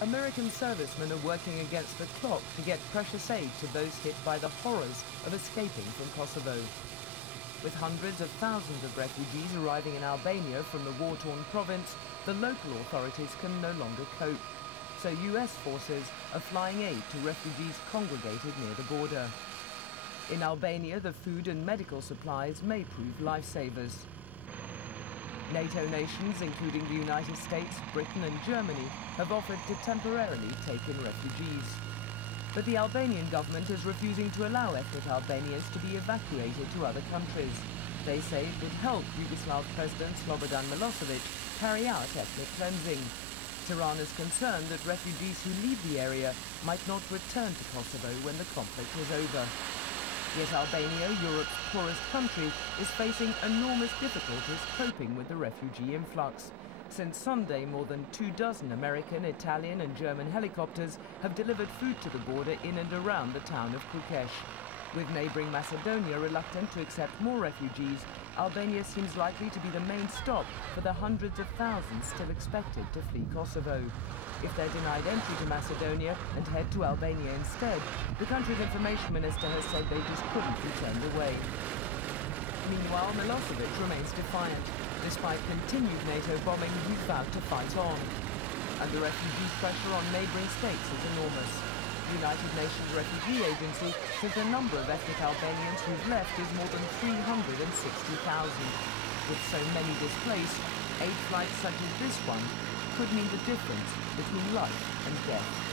American servicemen are working against the clock to get precious aid to those hit by the horrors of escaping from Kosovo. With hundreds of thousands of refugees arriving in Albania from the war-torn province, the local authorities can no longer cope. So US forces are flying aid to refugees congregated near the border. In Albania, the food and medical supplies may prove lifesavers. NATO nations, including the United States, Britain and Germany, have offered to temporarily take in refugees. But the Albanian government is refusing to allow ethnic Albanians to be evacuated to other countries. They say it would help Yugoslav President Slobodan Milosevic carry out ethnic cleansing. Tirana is concerned that refugees who leave the area might not return to Kosovo when the conflict is over. Yet Albania, Europe's poorest country, is facing enormous difficulties coping with the refugee influx. Since Sunday, more than 24 American, Italian and German helicopters have delivered food to the border in and around the town of Kukës. With neighbouring Macedonia reluctant to accept more refugees, Albania seems likely to be the main stop for the hundreds of thousands still expected to flee Kosovo. If they're denied entry to Macedonia and head to Albania instead, the country's information minister has said they just couldn't be turned away. Meanwhile, Milosevic remains defiant. Despite continued NATO bombing, he's vowed to fight on. And the refugee pressure on neighbouring states is enormous. The United Nations Refugee Agency says the number of ethnic Albanians who've left is more than 360,000. With so many displaced, aid flights such as this one could mean the difference between life and death.